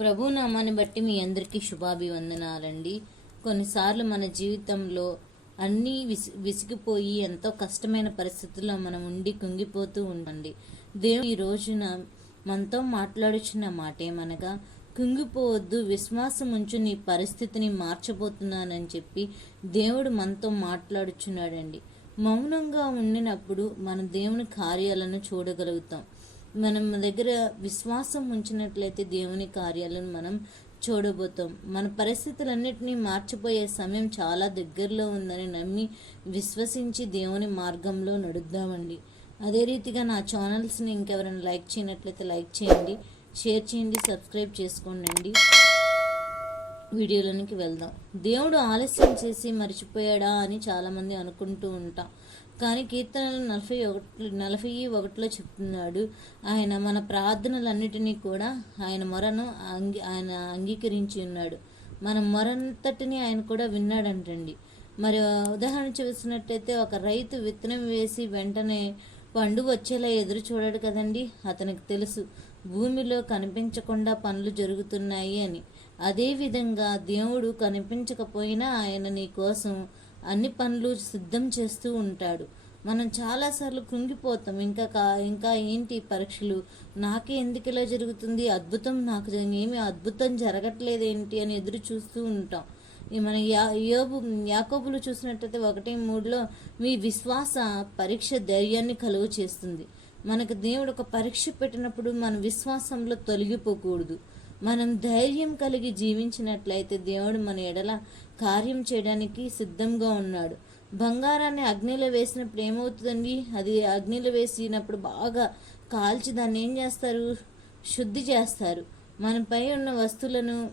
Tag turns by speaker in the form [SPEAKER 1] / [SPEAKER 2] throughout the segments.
[SPEAKER 1] ప్రభు నామాన్ని బట్టి మీ అందరికీ శుభాభివందనాలండి. కొన్నిసార్లు మన జీవితంలో అన్నీ విసి విసిగిపోయి ఎంతో కష్టమైన పరిస్థితుల్లో మనం ఉండి కుంగిపోతూ ఉండండి. దేవుడు ఈ రోజున మనతో మాట్లాడుచున్న మాట ఏమనగా కుంగిపోవద్దు విశ్వాసం ఉంచు నీ పరిస్థితిని మార్చబోతున్నానని చెప్పి దేవుడు మనతో మాట్లాడుచున్నాడండి. మౌనంగా ఉండినప్పుడు మన దేవుని కార్యాలను చూడగలుగుతాం. మనం దగ్గర విశ్వాసం ఉంచినట్లయితే దేవుని కార్యాలను మనం చూడబోతాం. మన పరిస్థితులన్నిటినీ మార్చిపోయే సమయం చాలా దగ్గరలో ఉందని నమ్మి విశ్వసించి దేవుని మార్గంలో నడుద్దామండి. అదే రీతిగా నా ఛానల్స్ని ఇంకెవరైనా లైక్ చేయనట్లయితే లైక్ చేయండి షేర్ చేయండి సబ్స్క్రైబ్ చేసుకోండి వీడియోలోనికి వెళ్దాం. దేవుడు ఆలస్యం చేసి మర్చిపోయాడా అని చాలామంది అనుకుంటూ ఉంటాం. కానీ కీర్తనలు నలభై ఒకటి నలభై ఒకటిలో చెప్తున్నాడు. ఆయన మన ప్రార్థనలన్నిటినీ కూడా ఆయన మొరను అంగీ ఆయన అంగీకరించి ఉన్నాడు. మన మొరంతటిని ఆయన కూడా విన్నాడంటండి. మరి ఉదాహరణ చూసినట్టయితే ఒక రైతు విత్తనం వేసి వెంటనే పండు వచ్చేలా ఎదురు చూడడు కదండి. అతనికి తెలుసు భూమిలో కనిపించకుండా పనులు జరుగుతున్నాయి అని. అదేవిధంగా దేవుడు కనిపించకపోయినా ఆయన నీ కోసం అన్ని పనులు సిద్ధం చేస్తూ ఉంటాడు. మనం చాలాసార్లు కృంగిపోతాం. ఇంకా కా ఇంకా ఏంటి పరీక్షలు? నాకే ఎందుకు ఇలా జరుగుతుంది? అద్భుతం నాకు ఏమి అద్భుతం జరగట్లేదు ఏంటి అని ఎదురు చూస్తూ ఉంటాం. మన యా యోబు యాకోబులు చూసినట్టయితే ఒకటి మూడులో మీ విశ్వాస పరీక్ష ధైర్యాన్ని కలుగు చేస్తుంది. మనకు దేవుడు ఒక పరీక్ష పెట్టినప్పుడు మన విశ్వాసంలో తొలగిపోకూడదు. మనం ధైర్యం కలిగి జీవించినట్లయితే దేవుడు మన ఎడల కార్యం చేయడానికి సిద్ధంగా ఉన్నాడు. బంగారాన్ని అగ్నిలో వేసినప్పుడు ఏమవుతుందండి? అది అగ్నిలో వేసినప్పుడు బాగా కాల్చి దాన్ని ఏం చేస్తారు? శుద్ధి చేస్తారు. మనపై ఉన్న వస్తువులను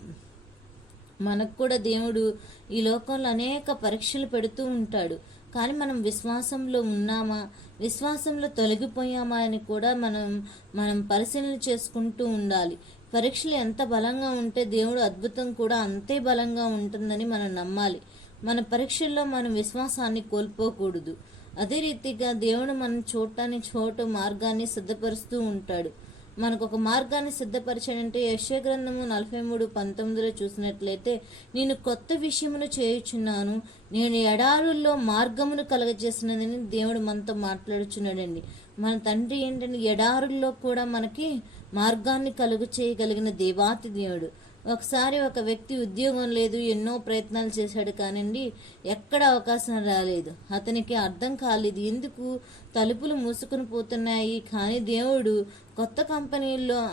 [SPEAKER 1] మనకు కూడా దేవుడు ఈ లోకంలో అనేక పరీక్షలు పెడుతూ ఉంటాడు. కానీ మనం విశ్వాసంలో ఉన్నామా? విశ్వాసంలో తొలగిపోయామా అని కూడా మనం మనం పరిశీలన చేసుకుంటూ ఉండాలి. పరీక్షలు ఎంత బలంగా ఉంటే దేవుడు అద్భుతం కూడా అంతే బలంగా ఉంటుందని మనం నమ్మాలి. మన పరీక్షల్లో మనం విశ్వాసాన్ని కోల్పోకూడదు. అదే రీతిగా దేవుడు మనం చూడటాన్ని చోటు మార్గాన్ని సిద్ధపరుస్తూ ఉంటాడు. మనకు ఒక మార్గాన్ని సిద్ధపరచాడంటే యశ్య గ్రంథము నలభై మూడు పంతొమ్మిదిలో చూసినట్లయితే నేను కొత్త విషయమును చేయుచున్నాను. నేను ఎడారుల్లో మార్గమును కలగజేసినదని దేవుడు మనతో మాట్లాడుచున్నాడండి. మన తండ్రి ఏంటంటే ఎడారుల్లో కూడా మనకి మార్గాన్ని కలుగు చేయగలిగిన దేవాతి దేవుడు. ఒకసారి ఒక వ్యక్తి ఉద్యోగం లేదు ఎన్నో ప్రయత్నాలు చేశాడు కానివ్వండి ఎక్కడ అవకాశం రాలేదు. అతనికి అర్థం కాలేదు. ఎందుకు తలుపులు మూసుకుని పోతున్నాయి? కానీ దేవుడు కొత్త కంపెనీల్లో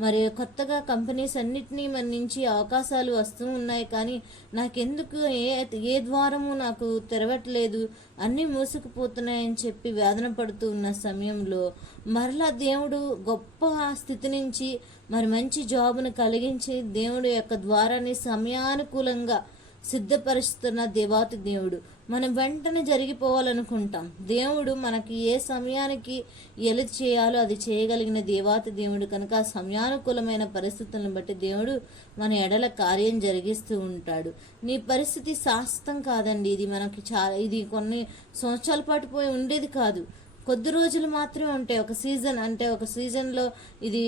[SPEAKER 1] మరి కొత్తగా కంపెనీస్ అన్నిటినీ మన నుంచి అవకాశాలు వస్తూ ఉన్నాయి. కానీ నాకెందుకు? ఏ ఏ ద్వారము నాకు తెరవట్లేదు. అన్నీ మూసుకుపోతున్నాయని చెప్పి వేదన పడుతూ ఉన్న సమయంలో మరలా దేవుడు గొప్ప స్థితి నుంచి మరి మంచి జాబును కలిగించి దేవుడు యొక్క ద్వారాన్ని సమయానుకూలంగా సిద్ధపరుస్తున్న దేవాతి దేవుడు. మనం వెంటనే జరిగిపోవాలనుకుంటాం. దేవుడు మనకి ఏ సమయానికి ఎలా చేయాలో అది చేయగలిగిన దేవాతి దేవుడు కనుక ఆ సమయానుకూలమైన పరిస్థితులను బట్టి దేవుడు మన ఎడల కార్యం జరిగిస్తూ ఉంటాడు. నీ పరిస్థితి శాస్త్రం కాదండి. ఇది మనకి చాలా ఇది కొన్ని సంవత్సరాల పాటు పోయి ఉండేది కాదు. కొద్ది రోజులు మాత్రమే ఉంటాయి. ఒక సీజన్ అంటే ఒక సీజన్లో ఇది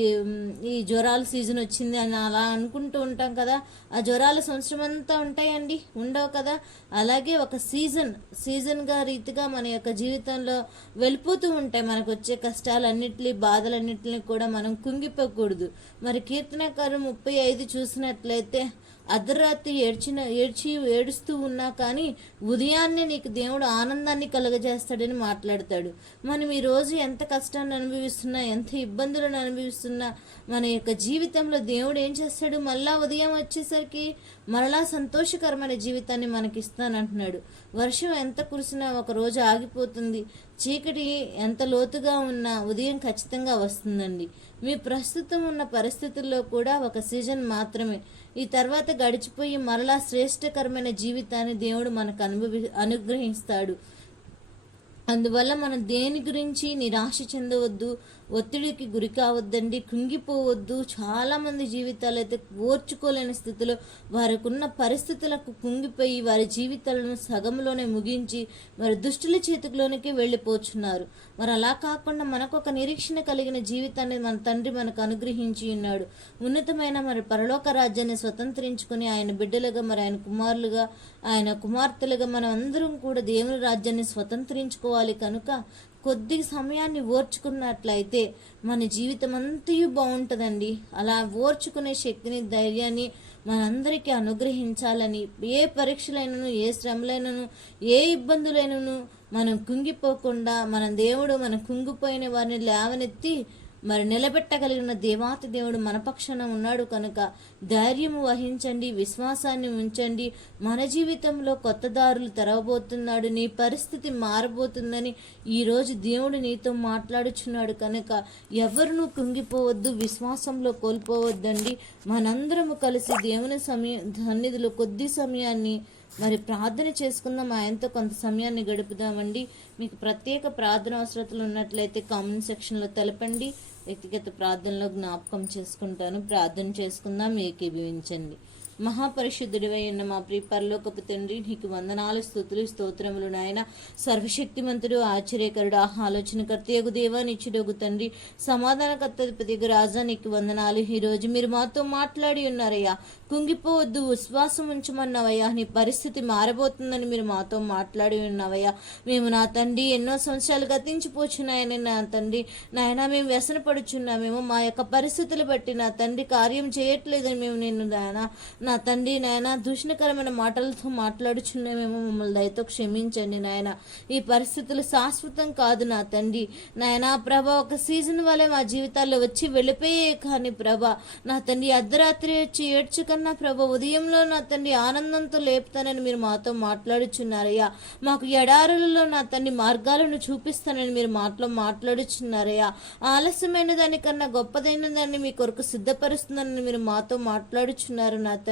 [SPEAKER 1] ఈ జ్వరాల సీజన్ వచ్చింది అని అలా అనుకుంటూ ఉంటాం కదా. ఆ జ్వరాలు సంవత్సరం అంతా ఉంటాయండి ఉండవు కదా. అలాగే ఒక సీజన్ సీజన్గా రీతిగా మన యొక్క జీవితంలో వెళ్ళిపోతూ ఉంటాయి. మనకు వచ్చే కష్టాలన్నింటినీ బాధలన్నింటినీ కూడా మనం కుంగిపోకూడదు. మరి కీర్తనకారు ముప్పై ఐదు చూసినట్లయితే అర్ధరాత్రి ఏడ్చిన ఏడ్చి ఏడుస్తూ ఉన్నా కానీ ఉదయాన్నే నీకు దేవుడు ఆనందాన్ని కలుగజేస్తాడని మాట్లాడతాడు. మనం ఈ రోజు ఎంత కష్టాన్ని అనుభవిస్తున్నా ఎంత ఇబ్బందులను అనుభవిస్తున్నా మన యొక్క జీవితంలో దేవుడు ఏం చేస్తాడు? మళ్ళా ఉదయం వచ్చేసరికి మరలా సంతోషకరమైన జీవితాన్ని మనకి ఇస్తానంటున్నాడు వర్షం ఎంత కురిసినా ఒక రోజు ఆగిపోతుంది. చీకటి ఎంత లోతుగా ఉన్నా ఉదయం ఖచ్చితంగా వస్తుందండి. మీ ప్రస్తుతం ఉన్న పరిస్థితుల్లో కూడా ఒక సీజన్ మాత్రమే. ఈ తర్వాత గడిచిపోయి మరలా శ్రేష్టకరమైన జీవితాన్ని దేవుడు మనకు అనుభవి అనుగ్రహిస్తాడు. అందువల్ల మనం దేని గురించి నిరాశ చెందవద్దు. ఒత్తిడికి గురి కావద్దండి కుంగిపోవద్దు. చాలామంది జీవితాలు అయితే ఓర్చుకోలేని స్థితిలో వారికున్న పరిస్థితులకు కుంగిపోయి వారి జీవితాలను సగంలోనే ముగించి మరి దుష్టుల చేతిలోనికి వెళ్ళిపోతున్నారు. మరి అలా కాకుండా మనకు ఒక నిరీక్షణ కలిగిన జీవితాన్ని మన తండ్రి మనకు అనుగ్రహించి ఉన్నాడు. ఉన్నతమైన మరి పరలోక రాజ్యాన్ని స్వతంత్రించుకుని ఆయన బిడ్డలుగా మరి ఆయన కుమారులుగా ఆయన కుమార్తెలుగా మనం అందరం కూడా దేవుని రాజ్యాన్ని స్వతంత్రించుకోవాలి కనుక కొద్ది సమయాన్ని ఓర్చుకున్నట్లయితే మన జీవితం అంతయు బాగుంటుందండి అలా ఓర్చుకునే శక్తిని ధైర్యాన్ని మనందరికీ అనుగ్రహించాలని ఏ పరీక్షలైనను ఏ శ్రమలైనను ఏ ఇబ్బందులైనను మనం కుంగిపోకుండా మన దేవుడు మన కుంగిపోయిన వారిని లేవనెత్తి మరి నిలబెట్టగలిగిన దేవాతి దేవుడు మన ఉన్నాడు కనుక ధైర్యం వహించండి విశ్వాసాన్ని ఉంచండి. మన జీవితంలో కొత్త దారులు తెరవబోతున్నాడు నీ పరిస్థితి మారబోతుందని ఈరోజు దేవుడు నీతో మాట్లాడుచున్నాడు కనుక ఎవరును కుంగిపోవద్దు విశ్వాసంలో కోల్పోవద్దండి. మనందరము కలిసి దేవుని సమయ సన్నిధిలో కొద్ది సమయాన్ని మరి ప్రార్థన చేసుకుందాం. ఆయనతో కొంత సమయాన్ని గడుపుదామండి. మీకు ప్రత్యేక ప్రార్థన అవసరతలు ఉన్నట్లయితే కామెంట్ సెక్షన్లో తెలపండి. వ్యక్తిగత ప్రార్థనలో జ్ఞాపకం చేసుకుంటాను. ప్రార్థన చేసుకుందాం. ఏకీభవించండి. మహాపరిశుద్ధుడివై ఉన్న మా ప్రియ పరలోకపు తండ్రి నీకు వందనాలు స్థుతులు స్తోత్రములు నాయన. సర్వశక్తిమంతుడు ఆశ్చర్యకరుడు ఆలోచనకర్త యగు దేవా నిచ్చుడగు తండ్రి సమాధానకర్తపతిగు రాజా నీకు వందనాలు. ఈరోజు మీరు మాతో మాట్లాడి ఉన్నారయ్యా. కుంగిపోవద్దు విశ్వాసం ఉంచమన్నవయ్యా. నీ పరిస్థితి మారబోతుందని మీరు మాతో మాట్లాడి ఉన్నావయ్యా. మేము నా తండ్రి ఎన్నో సంవత్సరాలు గతించిపోచున్నాయని నా తండ్రి. నాయన మేము వ్యసనపడుచున్నామేమో మా యొక్క పరిస్థితులు బట్టి నా తండ్రి కార్యం చేయట్లేదని మేము నేను నాయన నా తండ్రి నాయన దూషణకరమైన మాటలతో మాట్లాడుచున్నామేమో మమ్మల్ని దయతో క్షమించండి నాయన. ఈ పరిస్థితులు శాశ్వతం కాదు నా తండ్రి. నాయన ప్రభ ఒక సీజన్ వల్లే మా జీవితాల్లో వచ్చి వెళ్ళిపోయే కానీ ప్రభ నా తండ్రి అర్ధరాత్రి వచ్చి ఏడ్చుకన్నా ప్రభ ఉదయంలో నా తండ్రి ఆనందంతో లేపుతానని మీరు మాతో మాట్లాడుచున్నారయ్యా. మాకు ఎడారులలో నా తండ్రి మార్గాలను చూపిస్తానని మీరు మాటలో మాట్లాడుచున్నారయ్యా. ఆలస్యమైన దానికన్నా గొప్పదైన దాన్ని మీ కొరకు సిద్ధపరుస్తుందని మీరు మాతో మాట్లాడుచున్నారు నా తండ్రి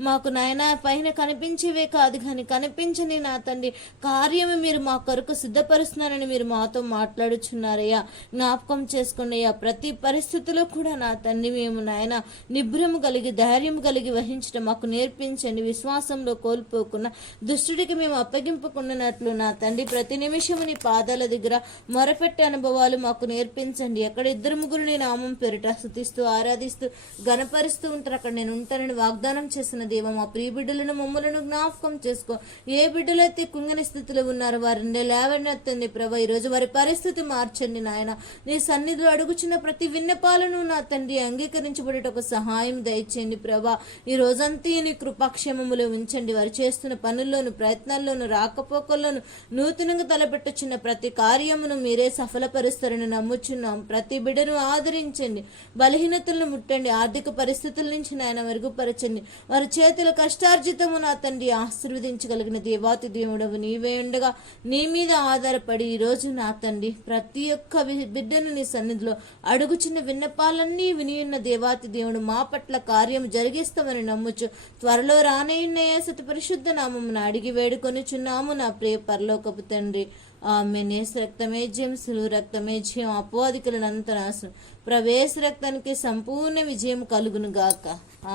[SPEAKER 1] మాకు నాయన పైన కనిపించేవే కాదు కానీ కనిపించని నా తండ్రి. కార్యము మీరు మా కొరకు సిద్ధపరుస్తున్నారని మీరు మాతో మాట్లాడుచున్నారయ్యా. జ్ఞాపకం చేసుకోండి అయ్యా ప్రతి పరిస్థితిలో కూడా నా తండ్రి మేము నాయన నిభ్రము కలిగి ధైర్యం కలిగి వహించడం మాకు నేర్పించండి. విశ్వాసంలో కోల్పోకుండా దుష్టుడికి మేము అప్పగింపుకున్నట్లు నా తండ్రి ప్రతి నిమిషము నీ పాదాల దగ్గర మొరపెట్టే అనుభవాలు మాకు నేర్పించండి. ఎక్కడ ఇద్దరు ముగ్గురు నీ నామం పేరిట స్థుతిస్తూ ఆరాధిస్తూ గణపరుస్తూ ఉంటారు. అక్కడ నేను ఉంటానని వాగ్దానం చేసిన దేవం ఆ ప్రియ బిడ్డలను మమ్మలను జ్ఞాపకం చేసుకో. ఏ బిడ్డలైతే కుంగని స్థితిలో ఉన్నారో వారిని లేవనెత్తండి ప్రభా. ఈరోజు వారి పరిస్థితి మార్చండి నాయన. నీ సన్నిధిలో అడుగుచున్న ప్రతి విన్నపాలను నా తండ్రి అంగీకరించబడేట ఒక సహాయం దయచేయండి ప్రభా. ఈ రోజంతా నీ కృపాక్షేమములో ఉంచండి. వారు చేస్తున్న పనుల్లోను ప్రయత్నాల్లోను రాకపోకల్లోను నూతనంగా తలపెట్టుచున్న ప్రతి కార్యమును మీరే సఫలపరుస్తారని నమ్ముచున్నాం. ప్రతి బిడ్డను ఆదరించండి. బలహీనతలను ముట్టండి. ఆర్థిక పరిస్థితుల నుంచి నాయన మెరుగుపరచండి. వారి చేతుల కష్టార్జితము నా తండ్రి ఆశీర్వదించగలిగిన దేవాతి దేవుడవు నీవే ఉండగా నీ మీద ఆధారపడి ఈ రోజు నా తండ్రి ప్రతి ఒక్క బిడ్డను నీ సన్నిధిలో అడుగుచున్న విన్నపాలన్నీ వినియున్న దేవాతి దేవుడు మా పట్ల కార్యం జరిగిస్తామని నమ్ముచు త్వరలో రానయ్యున్న సతి పరిశుద్ధ నామమున అడిగి వేడుకొనిచున్నాము నా ప్రియ పరలోకపు తండ్రి. ఆమె నేసు రక్తమే జయం సులువు రక్తమే జయం అపోధికులను అంత నాశనం ప్రవేశ రక్తానికి సంపూర్ణ విజయం కలుగును గాక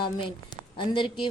[SPEAKER 1] ఆమెన్. అందరికీ